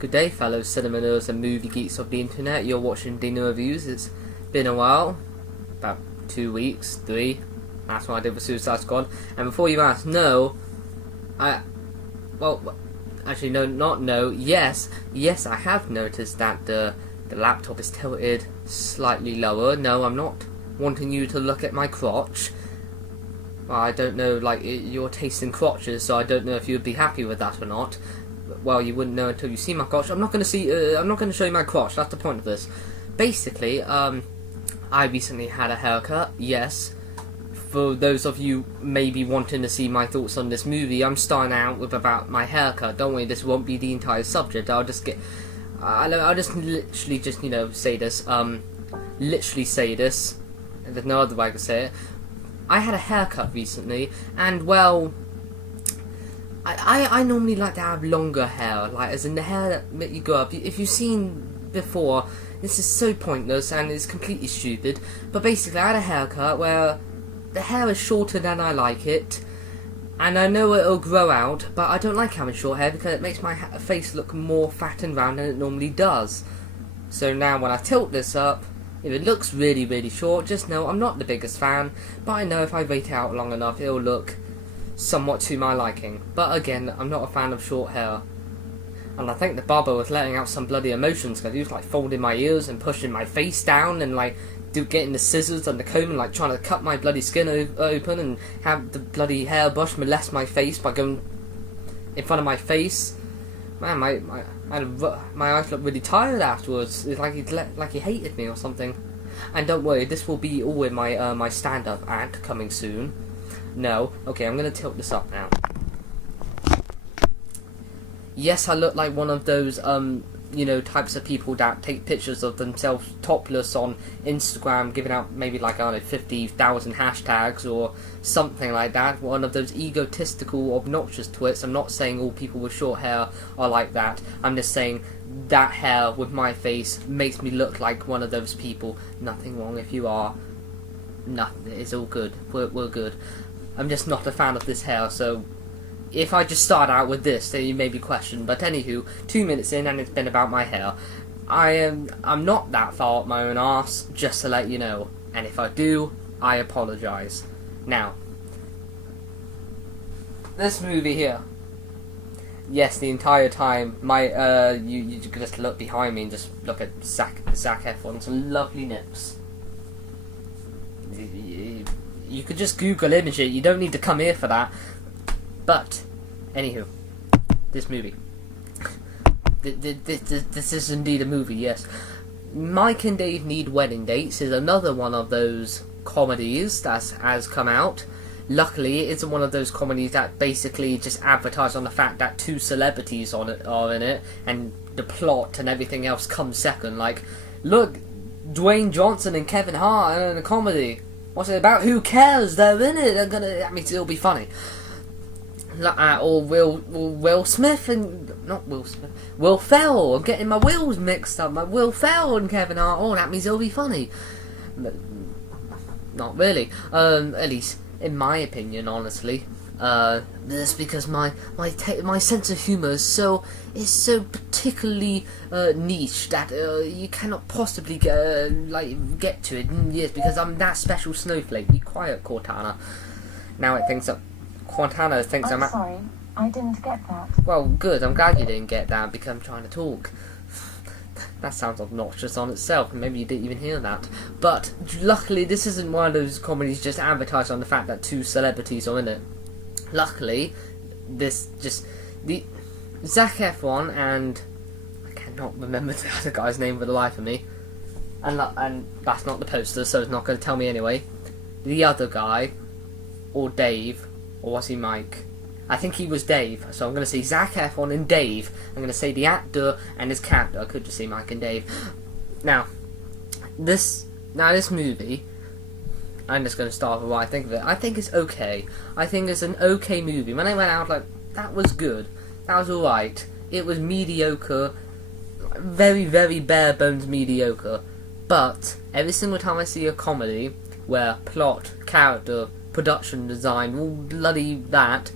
Good day, fellow cinema nerds and movie geeks of the internet. You're watching Deano Reviews. It's been a while, about 2 weeks, 3. That's what I did with Suicide Squad. And before you ask, no, actually no, not no. Yes, I have noticed that the laptop is tilted slightly lower. No, I'm not wanting you to look at my crotch. Well, I don't know, like, your taste in crotches, so I don't know if you'd be happy with that or not. Well, you wouldn't know until you see my crotch. I'm not going to show you my crotch. That's the point of this. Basically, I recently had a haircut. Yes. For those of you maybe wanting to see my thoughts on this movie, I'm starting out with about my haircut. Don't worry, this won't be the entire subject. I'll just literally just, say this. Literally say this. There's no other way I can say it. I had a haircut recently, and well, I normally like to have longer hair, like as in the hair that you go up. If you've seen before, this is so pointless and it's completely stupid. But basically, I had a haircut where the hair is shorter than I like it, and I know it'll grow out, but I don't like having short hair because it makes my face look more fat and round than it normally does. So now when I tilt this up, if it looks really, really short, just know I'm not the biggest fan, but I know if I wait it out long enough, it'll look somewhat to my liking. But again, I'm not a fan of short hair. And I think the barber was letting out some bloody emotions, because he was like folding my ears and pushing my face down and like getting the scissors and the comb and like trying to cut my bloody skin open and have the bloody hairbrush molest my face by going in front of my face. Man, my eyes look really tired afterwards. It's like he hated me or something. And don't worry, this will be all in my my stand-up act coming soon. No, okay, I'm gonna tilt this up now. Yes, I look like one of those types of people that take pictures of themselves topless on Instagram, giving out maybe like, I don't know, 50,000 hashtags or something like that. One of those egotistical, obnoxious twits. I'm not saying all people with short hair are like that. I'm just saying that hair with my face makes me look like one of those people. Nothing wrong if you are. Nothing. It's all good. We're good. I'm just not a fan of this hair, so if I just start out with this, then you may be questioned. But anywho, 2 minutes in and it's been about my hair. I'm not that far up my own arse, just to let you know. And if I do, I apologise. Now, this movie here. Yes, the entire time, you just look behind me and just look at Zac Efron, some lovely nips. You could just Google image it. You don't need to come here for that. But, anywho, this movie. This is indeed a movie, yes. Mike and Dave Need Wedding Dates is another one of those comedies that has come out. Luckily, it isn't one of those comedies that basically just advertise on the fact that two celebrities are in it, and the plot and everything else comes second. Like, look, Dwayne Johnson and Kevin Hart are in a comedy. What's it about? Who cares? They're in it. It'll be funny. Or Will Smith and not Will Smith, Will Ferrell. I'm getting my Wills mixed up. My Will Ferrell and Kevin Hart. Oh, that means it'll be funny. But not really. At least in my opinion, honestly. That's because my sense of humour is so particularly niche that you cannot possibly get to it. Yes, because I'm that special snowflake. Be quiet, Cortana. Now it thinks that Cortana thinks I'm sorry, I didn't get that. Well, good. I'm glad you didn't get that because I'm trying to talk. That sounds obnoxious on itself, and maybe you didn't even hear that. But luckily, this isn't one of those comedies just advertised on the fact that two celebrities are in it. Luckily, the Zac Efron and I cannot remember the other guy's name for the life of me, and that's not the poster, so it's not going to tell me anyway. The other guy, or Dave, or was he Mike? I think he was Dave, so I'm going to say Zac Efron and Dave. I'm going to say the actor and his character. I could just say Mike and Dave. Now this movie, I'm just going to start with what I think of it. I think it's okay. I think it's an okay movie. When I went out, like, that was good. That was alright. It was mediocre. Very, very bare bones mediocre. But every single time I see a comedy where plot, character, production design, all bloody that,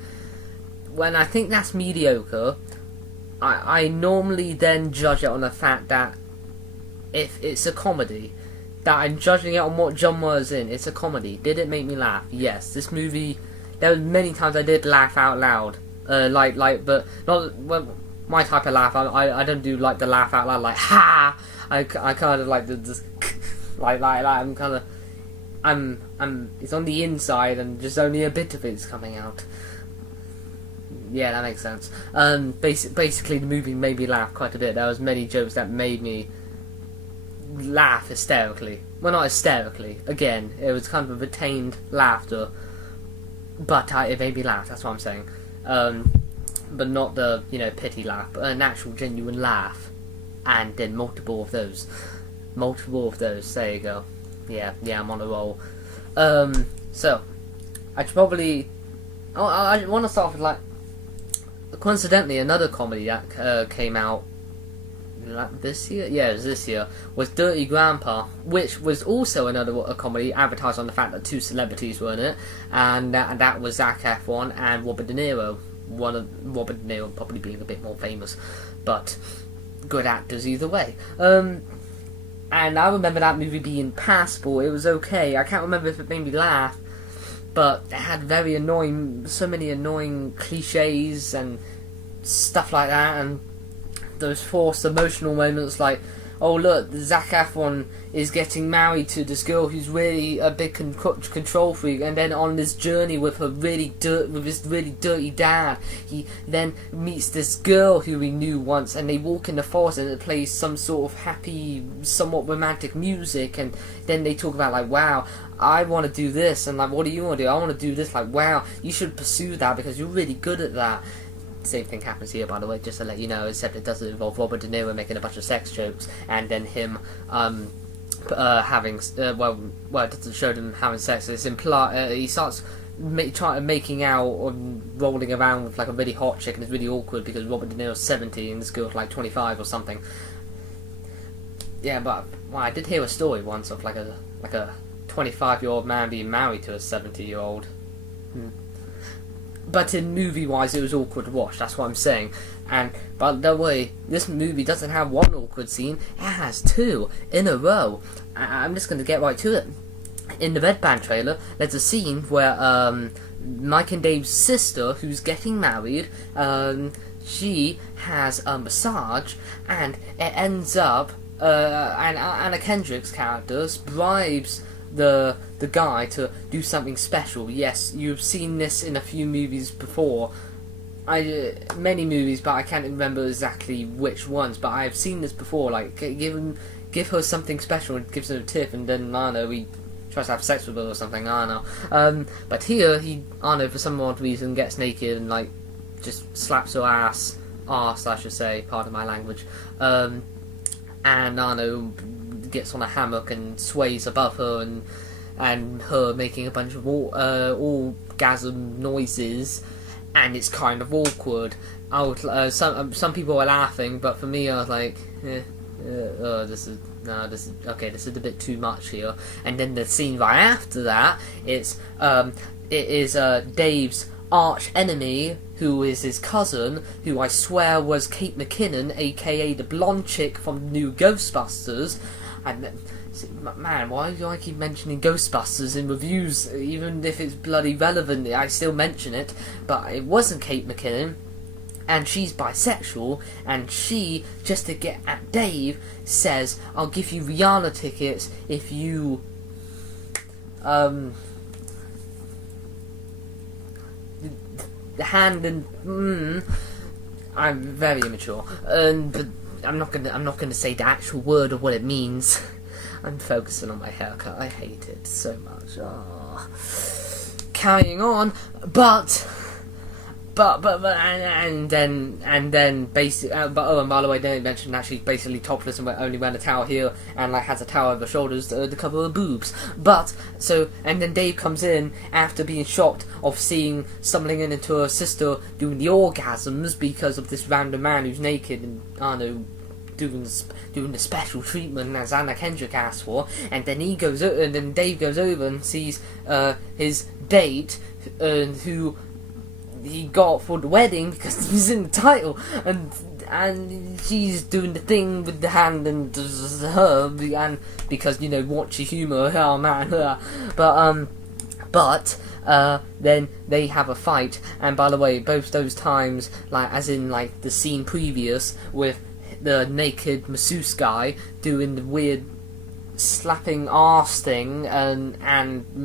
when I think that's mediocre, I normally then judge it on the fact that if it's a comedy, that I'm judging it on what genre it's in. It's a comedy. Did it make me laugh? Yes. This movie, there were many times I did laugh out loud. But not well, my type of laugh. I don't do like the laugh out loud like ha. I kind of like the just like I'm kind of I'm it's on the inside and just only a bit of it's coming out. Yeah, that makes sense. Basically, the movie made me laugh quite a bit. There was many jokes that made me laugh hysterically. Well, not hysterically. Again, it was kind of a retained laughter, but it made me laugh. That's what I'm saying. But not the pity laugh, but an actual genuine laugh, and then multiple of those. There you go. Yeah, I'm on a roll. So I should probably. I want to start with like. Coincidentally, another comedy that came out this year. Yeah, it was this year. Was Dirty Grandpa, which was also a comedy advertised on the fact that two celebrities were in it, and that was Zac Efron and Robert De Niro. Robert De Niro probably being a bit more famous, but good actors either way. And I remember that movie being passable. It was okay. I can't remember if it made me laugh, but it had so many annoying cliches and stuff like that, and those forced emotional moments like, oh look, Zac Efron is getting married to this girl who's really a big control freak, and then on this journey with his really dirty dad, he then meets this girl who he knew once, and they walk in the forest and it plays some sort of happy, somewhat romantic music, and then they talk about like, wow, I want to do this, and like, what do you want to do? I want to do this. Like, wow, you should pursue that because you're really good at that. Same thing happens here, by the way, just to let you know, except it doesn't involve Robert De Niro making a bunch of sex jokes, and then him having it doesn't show them having sex. It's he starts making out or rolling around with like a really hot chick, and it's really awkward because Robert De Niro's 70 and this girl's like 25 or something. Yeah, but I did hear a story once of like a 25-year-old man being married to a 70-year-old. But in movie-wise, it was awkward to watch. That's what I'm saying. But the way this movie doesn't have one awkward scene, it has two in a row. I'm just going to get right to it. In the Red Band trailer, there's a scene where Mike and Dave's sister, who's getting married, she has a massage, and it ends up and Anna Kendrick's character bribes the guy to do something special. Yes, you've seen this in a few movies before. Many movies, but I can't remember exactly which ones. But I've seen this before. Like, give her something special and gives her a tip, and then I don't know, he tries to have sex with her or something. I don't know. But here he, I don't know, for some odd reason, gets naked and like just slaps her ass, I should say. Pardon my language. And I don't know, gets on a hammock and sways above her, and her making a bunch of orgasm noises, and it's kind of awkward. Some people are laughing, but for me, I was like, this is a bit too much here. And then the scene right after that, it is Dave's arch enemy, who is his cousin, who I swear was Kate McKinnon, aka the blonde chick from the new Ghostbusters. And man, why do I keep mentioning Ghostbusters in reviews? Even if it's bloody relevant, I still mention it. But it wasn't Kate McKinnon, and she's bisexual, and she, just to get at Dave, says, I'll give you Rihanna tickets if you the hand and I'm very immature, but I'm not gonna say the actual word of what it means. I'm focusing on my haircut. I hate it so much. Carrying on, but and then basically, and by the way, they mentioned that she's basically topless and only wearing a towel here, and like has a towel over her shoulders to cover her boobs. And then Dave comes in after being shocked of seeing stumbling into her sister doing the orgasms because of this random man who's naked and I don't know, doing the special treatment as Anna Kendrick asked for, and then Dave goes over and sees his date, who he got for the wedding because he was in the title, and she's doing the thing with the hand and her, and because raunchy humor, oh man, but then they have a fight, and by the way, both those times, like as in like the scene previous with the naked masseuse guy doing the weird slapping arse thing, and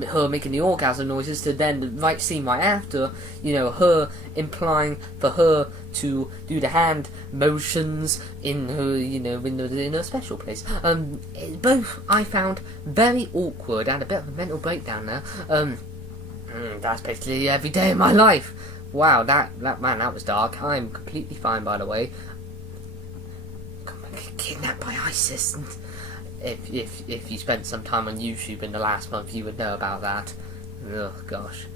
her making the orgasm noises, to then the right scene right after, her implying for her to do the hand motions in her, in her special place. Both I found very awkward. I had a bit of a mental breakdown there. That's basically every day of my life. Wow, that was dark. I'm completely fine, by the way. Kidnapped by ISIS. If you spent some time on YouTube in the last month, you would know about that. Oh gosh.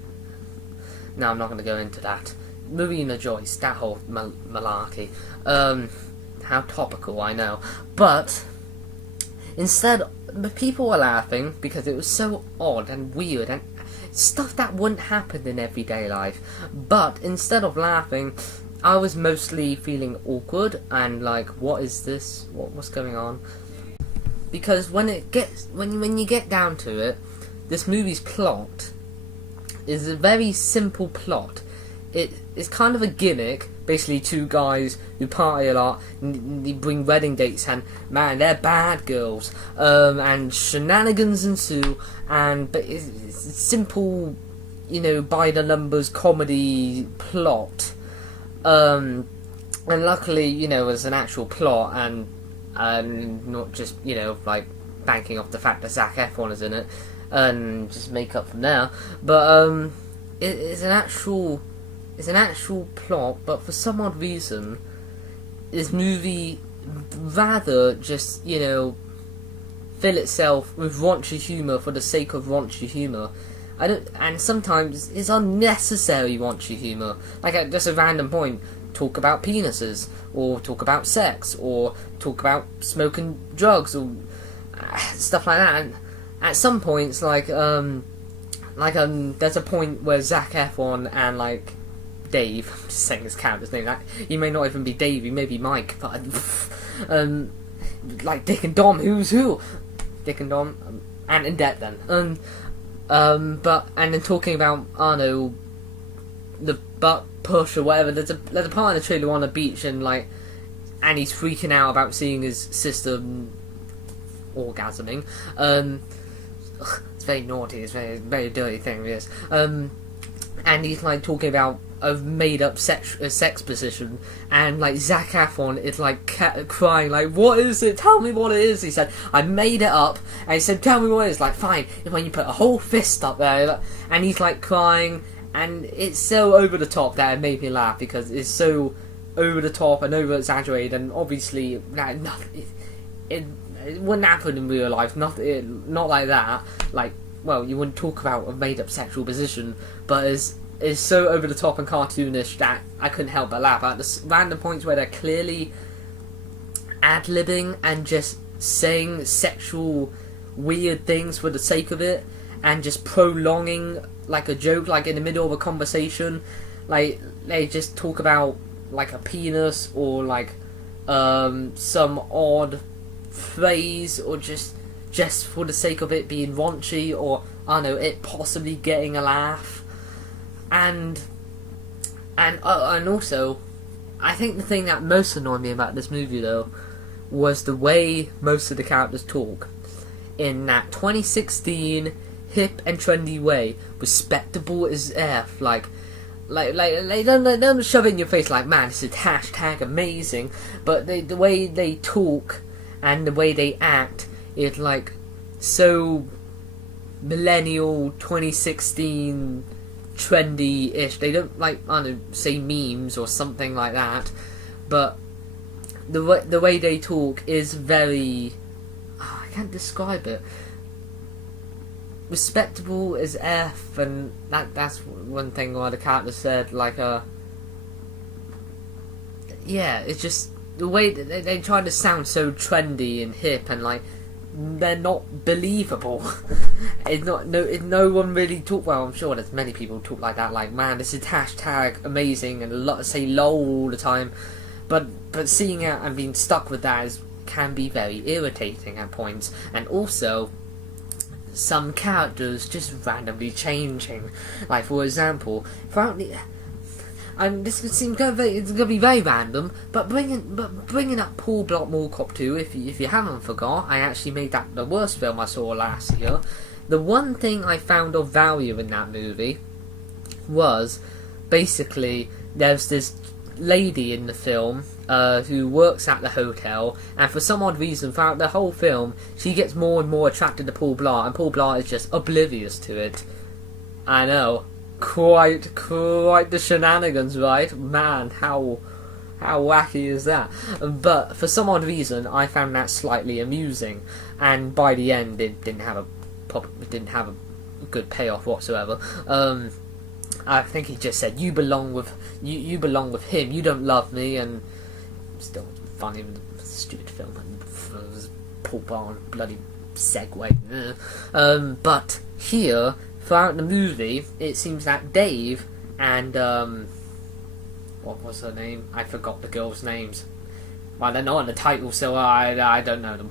No, I'm not going to go into that. Marina Joyce, that whole malarkey. How topical, I know. But instead, the people were laughing because it was so odd and weird and stuff that wouldn't happen in everyday life. But instead of laughing, I was mostly feeling awkward and like, what is this? What's going on? Because when you get down to it, this movie's plot is a very simple plot. It's kind of a gimmick. Basically, two guys who party a lot, and they bring wedding dates, and man, they're bad girls. And shenanigans ensue, but it's simple, by the numbers comedy plot. And luckily, there's an actual plot, and not just like banking off the fact that Zac Efron is in it, and just make up from there. But it's an actual plot. But for some odd reason, this movie rather just fill itself with raunchy humour for the sake of raunchy humour. And sometimes it's unnecessary raunchy humour. Like at just a random point, talk about penises, or talk about sex, or talk about smoking drugs, or stuff like that. And at some points, there's a point where Zac Efron and like Dave, I'm just saying his character's name, he may not even be Dave, he may be Mike, but like Dick and Dom, who's who? Dick and Dom, and in debt then. And then talking about the butt push or whatever. There's a part in the trailer on a beach, and he's freaking out about seeing his sister orgasming. It's very naughty. It's a very dirty thing. Yes. And he's talking about a made-up sex position, and Zac Efron is crying, what is it? Tell me what it is. He said, I made it up. And he said, tell me what it is. Fine. And when you put a whole fist up there, and he's crying, and it's so over the top that it made me laugh, because it's so over the top and over exaggerated, and obviously it wouldn't happen in real life. Not like that. You wouldn't talk about a made-up sexual position, but is so over the top and cartoonish that I couldn't help but laugh at the random points where they're clearly ad-libbing and just saying sexual weird things for the sake of it, and just prolonging a joke, in the middle of a conversation. They just talk about a penis, or some odd phrase, or just for the sake of it being raunchy, or I don't know, it possibly getting a laugh. And also, I think the thing that most annoyed me about this movie, though, was the way most of the characters talk. In that 2016 hip and trendy way, respectable as F, they don't shove it in your face man, this is hashtag amazing, but the way they talk and the way they act is so millennial 2016 trendy-ish. They don't I don't know, say memes or something like that, but the way they talk is very, I can't describe it. Respectable as F, and that's one thing why the character said yeah, it's just the way that they try to sound so trendy and hip, and they're not believable. No one really talk. Well, I'm sure there's many people talk like that. Like, man, this is hashtag amazing, and say lol all the time. But seeing it and being stuck with that can be very irritating at points, and also some characters just randomly changing. Like, for example, throughout the. This could seem it's gonna be very random, but bringing up Paul Blart Mall Cop 2, if you haven't forgot, I actually made that the worst film I saw last year. The one thing I found of value in that movie was basically there's this lady in the film who works at the hotel, and for some odd reason throughout the whole film she gets more and more attracted to Paul Blart, and Paul Blart is just oblivious to it. I know. Quite the shenanigans, right? Man, how wacky is that? But for some odd reason, I found that slightly amusing, and by the end, it didn't have a good payoff whatsoever. I think he just said, "You belong with him. You don't love me," and still funny with the stupid film and Paul Blart bloody segue. But here. Throughout the movie, it seems that Dave and what was her name? I forgot the girls' names. Well, they're not in the title, so I don't know them.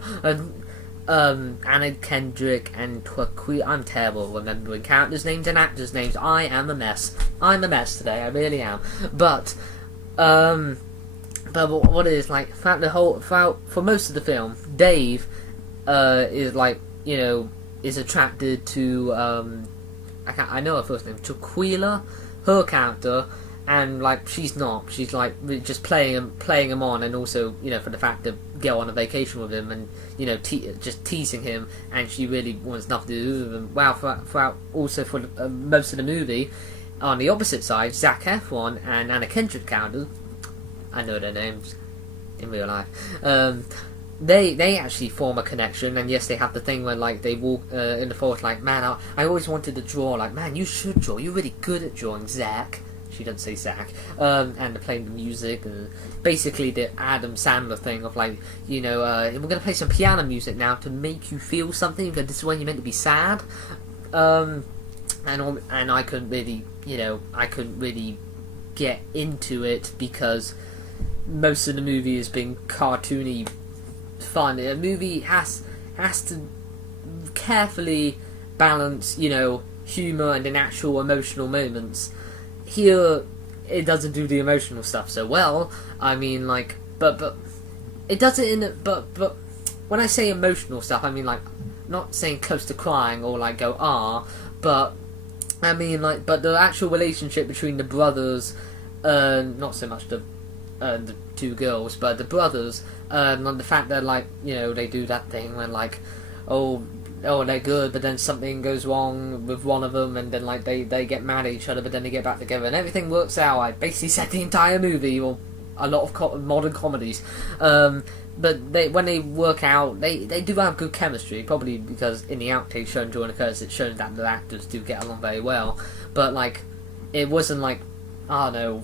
Anna Kendrick and Twaqui. I'm terrible at remembering characters' names and actors' names. I am a mess. I'm a mess today. I really am. But what it is like for most of the film, Dave is like, you know, is attracted to I know her first name, Tequila, her character, and like she's not. She's like just playing him on, and also, you know, for the fact to go on a vacation with him, and, you know, just teasing him, and she really wants nothing to do with him. Wow, for most of the movie, on the opposite side, Zac Efron and Anna Kendrick characters, I know their names in real life. They actually form a connection, and yes, they have the thing where, like, they walk in the forest, like, man, I always wanted to draw, like, man, you should draw, you're really good at drawing, Zach. She doesn't say Zach. And they're playing the music, basically the Adam Sandler thing of, like, you know, we're going to play some piano music now to make you feel something, because this is when you're meant to be sad. And I couldn't really, you know, get into it, because most of the movie has been cartoony fun. A movie has to carefully balance, you know, humour and the actual emotional moments. Here, it doesn't do the emotional stuff so well. I mean, like, but it does it in. But when I say emotional stuff, I mean, like, not saying close to crying or like go but I mean, like, but the actual relationship between the brothers, not so much the two girls, but the brothers, and the fact that, like, you know, they do that thing when, like, oh, they're good, but then something goes wrong with one of them, and then, like, they get mad at each other, but then they get back together, and everything works out. I basically said the entire movie, or a lot of modern comedies. But when they work out, they do have good chemistry, probably because in the outtakes shown during the credits, it's shown that the actors do get along very well. But, like, it wasn't like, I don't know,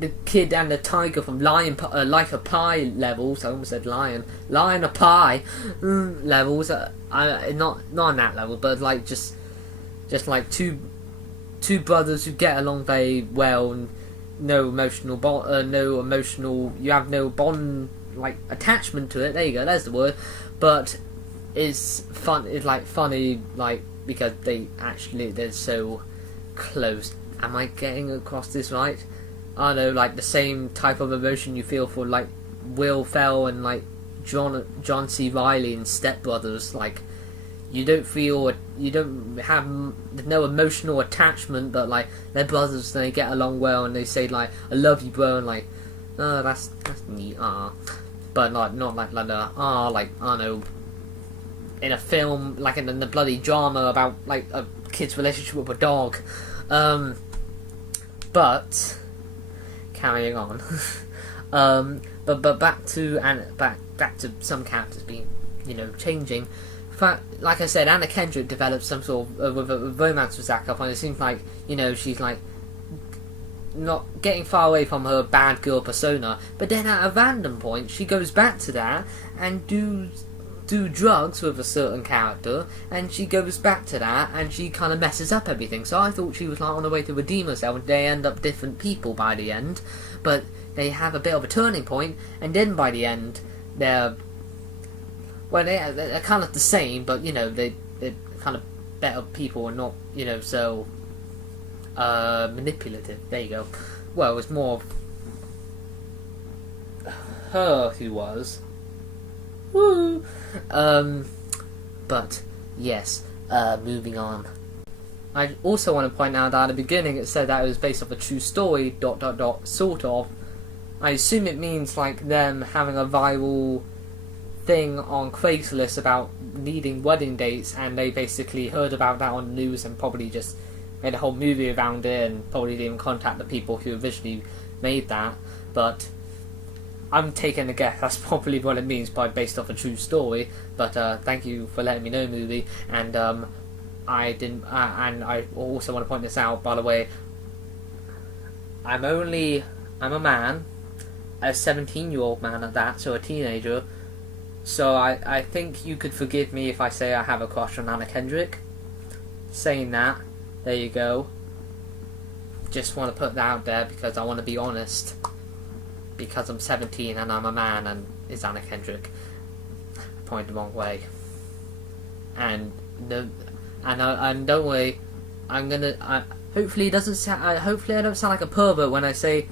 the kid and the tiger from Life of Pi levels. I almost said Lion of Pi levels. Not on that level, but like just like two brothers who get along very well, and no emotional you have no bond, like, attachment to it. There you go, there's the word. But it's fun. It's like funny, like, because they're so close. Am I getting across this right? I don't know, like, the same type of emotion you feel for, like, Will Ferrell and, like, John C. Reilly and Step Brothers. Like, you don't have no emotional attachment, but, like, they're brothers and they get along well, and they say, like, I love you, bro, and, like, oh, that's neat, but not like like, I don't know, in a film, like in the bloody drama about, like, a kid's relationship with a dog. But carrying on, but back to some characters being, you know, changing. Like I said, Anna Kendrick developed some sort of with a romance with Zac Efron. It seems like, you know, she's like not getting far away from her bad girl persona, but then at a random point she goes back to that and do drugs with a certain character, and she goes back to that and she kind of messes up everything. So I thought she was like on her way to redeem herself, and they end up different people by the end, but they have a bit of a turning point, and then by the end they're kind of the same, but they're kind of better people and not so manipulative. There you go. Well, it was more of her who was. Woo! But yes, moving on. I also want to point out that at the beginning it said that it was based off a true story, ... sort of. I assume it means like them having a viral thing on Craigslist about needing wedding dates, and they basically heard about that on the news and probably just made a whole movie around it, and probably didn't even contact the people who originally made that. But I'm taking a guess that's probably what it means by based off a true story. But thank you for letting me know, movie. And I didn't. And I also want to point this out, by the way. I'm a man, a 17-year-old man at that, so a teenager. So I think you could forgive me if I say I have a crush on Anna Kendrick. Saying that, there you go. Just want to put that out there because I want to be honest. Because I'm 17 and I'm a man and it's Anna Kendrick. I pointed the wrong way. And don't worry, hopefully it doesn't sound. Hopefully I don't sound like a pervert when I say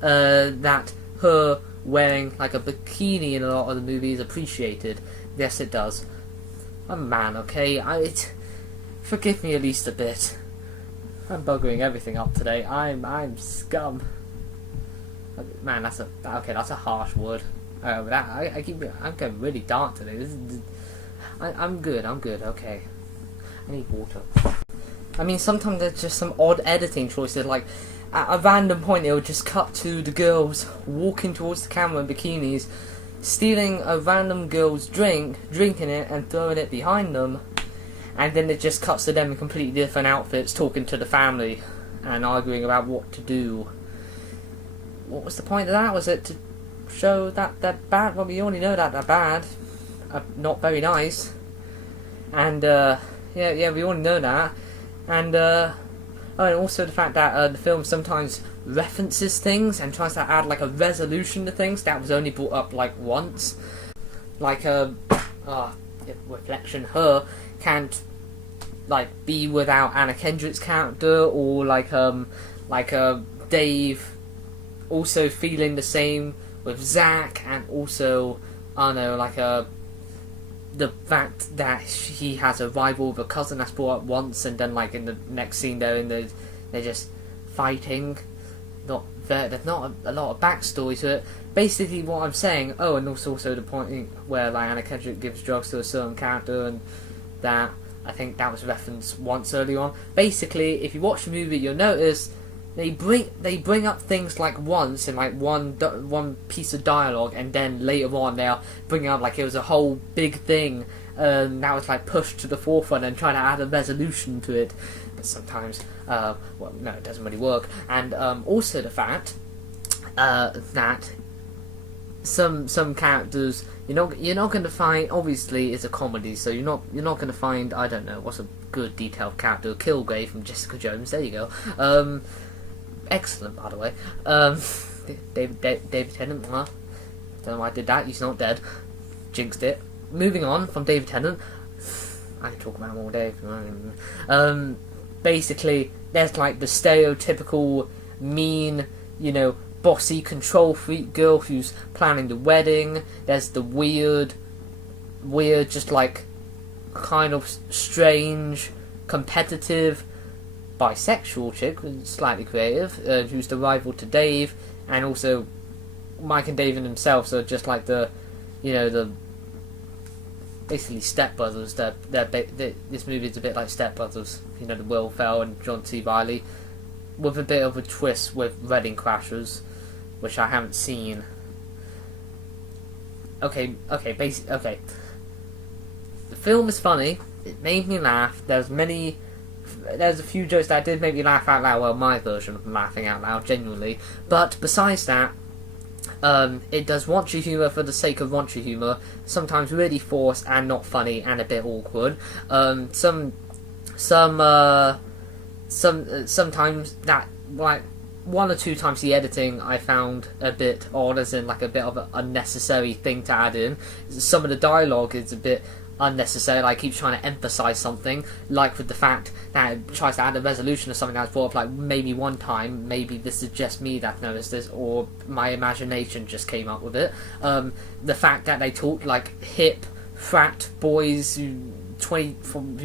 that her wearing like a bikini in a lot of the movies is appreciated. Yes, it does. I'm a man, okay? Forgive me at least a bit. I'm buggering everything up today. I'm scum. Man, that's a harsh word. I'm getting really dark today. I'm good. Okay. I need water. I mean, sometimes there's just some odd editing choices, like at a random point it would just cut to the girls walking towards the camera in bikinis, stealing a random girl's drink, drinking it and throwing it behind them, and then it just cuts to them in completely different outfits talking to the family and arguing about what to do. What was the point of that? Was it to show that they're bad? Well, we already know that they're bad. Not very nice. And, yeah, we already know that. And also the fact that the film sometimes references things and tries to add, like, a resolution to things that was only brought up, like, once. Like, reflection, her can't, like, be without Anna Kendrick's character, or, like, Dave also feeling the same with Zac, and also, I don't know, like the fact that he has a rival with a cousin that's brought up once, and then like in the next scene they're just fighting. There's not a lot of backstory to it. Basically, what I'm saying. Oh, and also the point where like Anna Kendrick gives drugs to a certain character, and that I think that was referenced once early on. Basically, if you watch the movie, you'll notice they bring up things like once in like one piece of dialogue, and then later on they'll bring up like it was a whole big thing that was like pushed to the forefront and trying to add a resolution to it. But sometimes, no, it doesn't really work. And also the fact that some characters you're not going to find. Obviously, it's a comedy, so you're not going to find. I don't know what's a good detailed character. Kilgrave from Jessica Jones. There you go. Excellent, by the way. David Tennant. Don't know why I did that. He's not dead. Jinxed it. Moving on from David Tennant. I can talk about him all day. Basically, there's like the stereotypical mean, bossy control freak girl who's planning the wedding. There's the weird, just like kind of strange, competitive, bisexual chick, slightly creative, who's the rival to Dave, and also Mike and David themselves are just like the basically stepbrothers. This movie is a bit like Stepbrothers, the Will Ferrell and John C. Reilly, with a bit of a twist with Wedding Crashers, which I haven't seen. Okay. The film is funny. It made me laugh. There's many there's a few jokes that did make me laugh out loud. Well, my version of laughing out loud, genuinely. But besides that, it does raunchy humour for the sake of raunchy humour. Sometimes really forced and not funny and a bit awkward. Sometimes that, like, one or two times the editing I found a bit odd, as in like a bit of an unnecessary thing to add in. Some of the dialogue is a bit unnecessary, like keeps trying to emphasise something, like with the fact that it tries to add a resolution of something that's brought up like maybe one time, maybe this is just me that noticed this, or my imagination just came up with it. The fact that they talk like hip frat boys from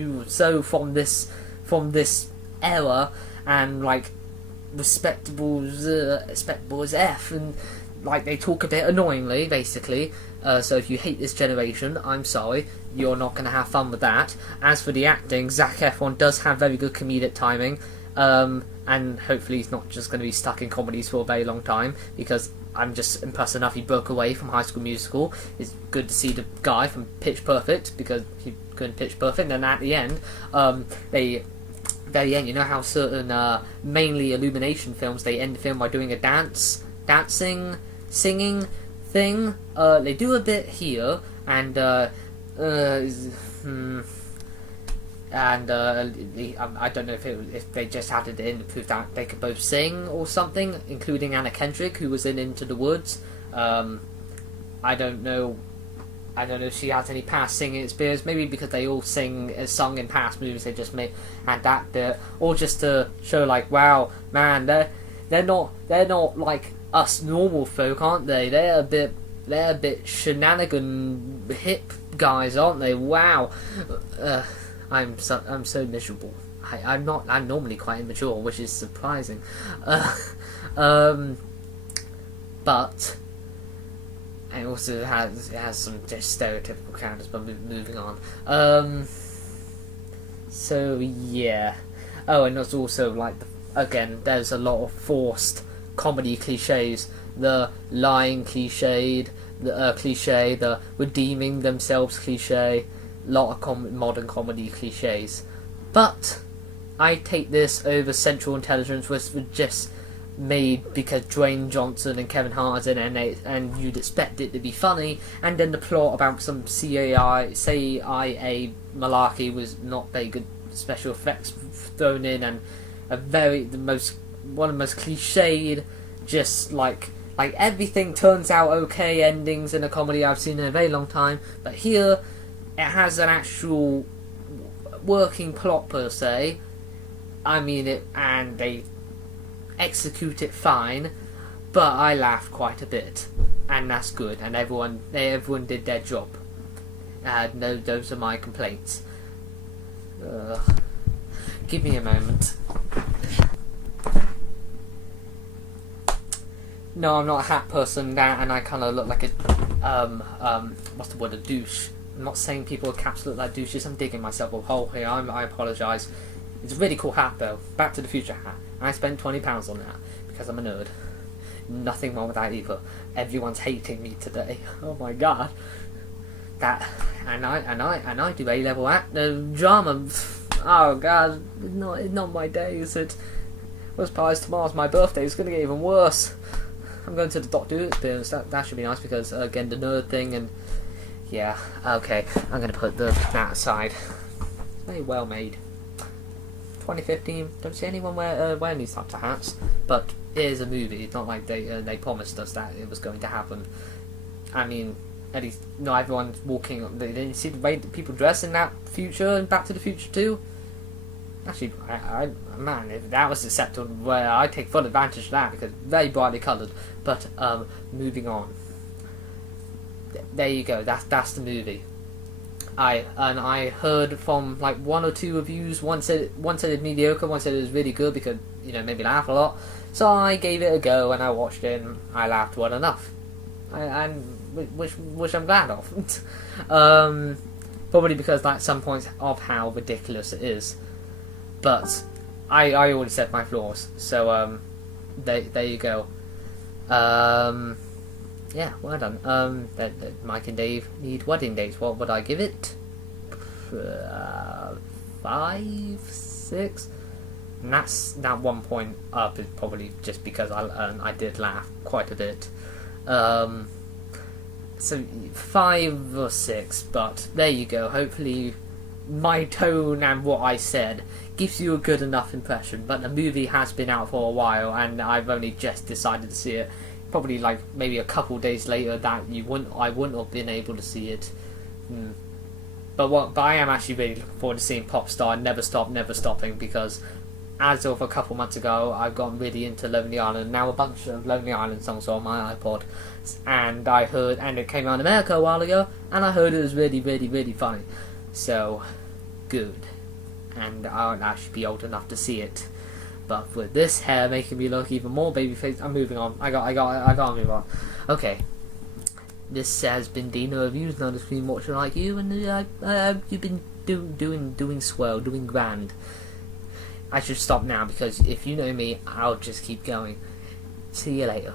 this era, and like respectable as F, and like they talk a bit annoyingly, basically. So if you hate this generation, I'm sorry, you're not going to have fun with that. As for the acting, Zac Efron does have very good comedic timing, and hopefully he's not just going to be stuck in comedies for a very long time, because I'm just impressed enough he broke away from High School Musical. It's good to see the guy from Pitch Perfect, because he couldn't Pitch Perfect, and at the end, very end, you know how certain mainly Illumination films, they end the film by doing a dancing, singing thing. They do a bit here, and I don't know if they just added it in to prove that they could both sing or something, including Anna Kendrick, who was in Into the Woods. I don't know if she has any past singing experience. Maybe because they all sung in past movies, they just had that bit, or just to show like, wow, man, they're not like us normal folk, aren't they? They're a bit shenanigan hip guys, aren't they? Wow. I'm so miserable. I'm normally quite immature, which is surprising. But it also has some just stereotypical characters. But moving on. So yeah. Oh, and there's also like again, there's a lot of forced comedy cliches. The lying cliched, the redeeming themselves cliche. Lot of modern comedy cliches, but I take this over Central Intelligence, which was just made because Dwayne Johnson and Kevin Hart is in it, and you'd expect it to be funny, and then the plot about some CIA malarkey was not very good special effects thrown in, and one of the most cliched, just like everything turns out okay endings in a comedy I've seen in a very long time, but here it has an actual working plot per se. I mean and they execute it fine, but I laughed quite a bit, and that's good. And everyone did their job. Those are my complaints. Give me a moment. No, I'm not a hat person, and I kind of look like a what's the word? A douche. I'm not saying people with caps look like douches. I'm digging myself a hole here. I apologise. It's a really cool hat though. Back to the Future hat. I spent £20 on that because I'm a nerd. Nothing wrong with that either. Everyone's hating me today. Oh my god. That and I do A-level drama. Oh god, not my day, is it? Worst part is tomorrow's my birthday. It's gonna get even worse. I'm going to the Doctor Who experience. That should be nice because again the nerd thing and. Yeah, okay, I'm going to put that aside. It's very well made. 2015, don't see anyone wearing these types of hats, but it is a movie. It's not like they promised us that it was going to happen. I mean, at least not everyone's walking. They didn't see the way that people dress in that future and Back to the Future too. Actually, man, if that was acceptable, where I take full advantage of that because very brightly coloured. But moving on. There you go. That's the movie. I heard from like one or two reviews. One said it was mediocre. One said it was really good because made me laugh a lot. So I gave it a go and I watched it and I laughed well enough. Which I'm glad of. Probably because like some points of how ridiculous it is. But I already said my flaws. So there you go. Yeah, well done. That Mike and Dave need wedding dates. What would I give it? 5, 6. And that's that 1 point up is probably just because I did laugh quite a bit. So 5 or 6, but there you go. Hopefully my tone and what I said gives you a good enough impression. But the movie has been out for a while, and I've only just decided to see it. Probably like maybe a couple days later that I wouldn't have been able to see it. But I am actually really looking forward to seeing Popstar Never Stop Never Stopping, because as of a couple months ago I've gotten really into Lonely Island. Now a bunch of Lonely Island songs are on my iPod, and it came out in America a while ago, and I heard it was really, really, really funny. So good, and I won't actually be old enough to see it. But with this hair making me look even more babyface, I'm moving on. I gotta move on. Okay. This has been Deano Reviews, not a screen watcher like you, and you've been doing swell, doing grand. I should stop now, because if you know me, I'll just keep going. See you later.